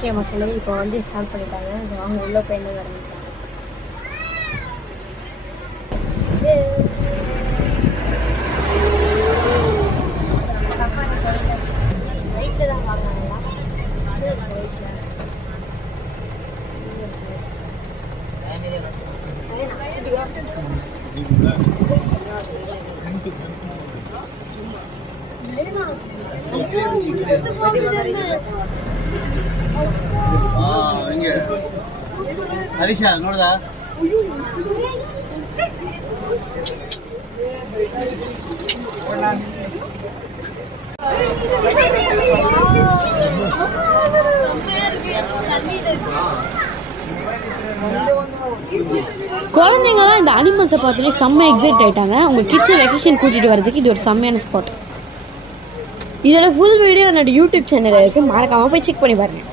Okay மக்களே, இப்போ வந்து ஸ்டார்ட் பண்ணிட்டாங்க. அவங்க உள்ள போய் என்ன ஆரம்பிச்சாங்க. ரைட்டில் தான் வாங்கினாங்களா? ಹರೀಶಾ ನೋಡ್ದ குழந்தைங்கலாம் இந்த அனிமல்ஸை பார்த்துட்டு செம்ம எக்ஸைட் ஆகிட்டாங்க. அவங்க கிட்ஸை வெக்கேஷன் கூட்டிகிட்டு வரதுக்கு இது ஒரு செம்மையான ஸ்பாட். இதோட ஃபுல் வீடியோ என்னோட யூடியூப் சேனலில் இருக்குது, மறக்காமல் போய் செக் பண்ணி பாருங்கள்.